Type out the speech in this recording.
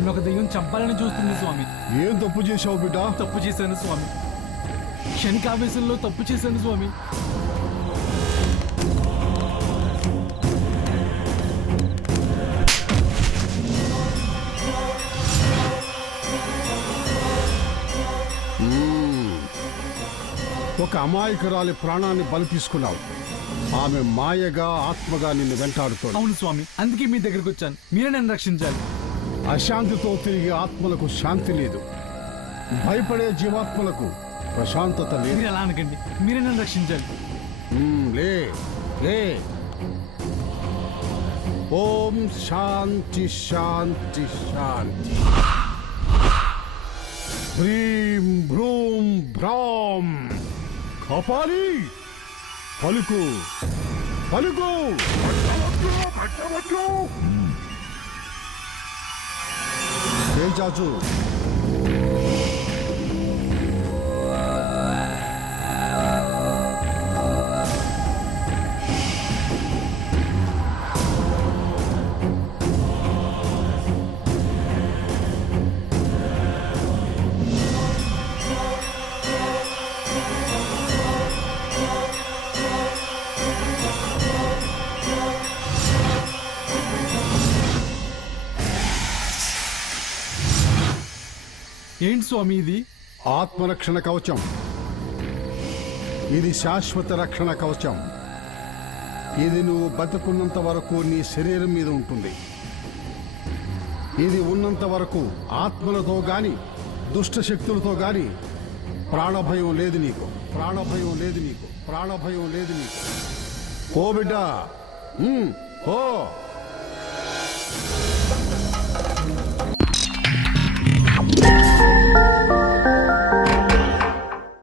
నన్ను ఒక దెయ్యం చంపాలని చూస్తుంది స్వామి. ఏం తప్పు చేశావు బిడ్డ? తప్పు చేశాను స్వామి. క్షణికావేశంలో తప్పు చేశాను స్వామి. ఒక అమాయకురాలి ప్రాణాన్ని బలి తీసుకున్నావు. ఆమె మాయగా ఆత్మగా నిన్ను వెంటాడుతోంది. అవును స్వామి, అందుకే మీ దగ్గరకు వచ్చాను. మీరే నన్ను రక్షించాలి. అశాంతితో తిరిగే ఆత్మలకు శాంతి లేదు. భయపడే జీవాత్మలకు ప్రశాంతత లేదు. మీరు ఎలా అనకండి, మీరే నన్ను రక్షించాలి. లే లే. ఓం శాంతి శాంతి శాంతి. హ్రీం భ్రూం భ్రాం. కపాలి పలుకు పలుకు. చాచు ఏంటి స్వామి ఇది? ఆత్మరక్షణ కవచం. ఇది శాశ్వత రక్షణ కవచం. ఇది నువ్వు బతుకున్నంత వరకు నీ శరీరం మీద ఉంటుంది. ఇది ఉన్నంత వరకు ఆత్మలతో గాని దుష్ట శక్తులతో గాని ప్రాణభయం లేదు నీకు. ప్రాణభయం లేదు నీకు. ప్రాణభయం లేదు నీకు. ఓ బిడ్డ, ఓ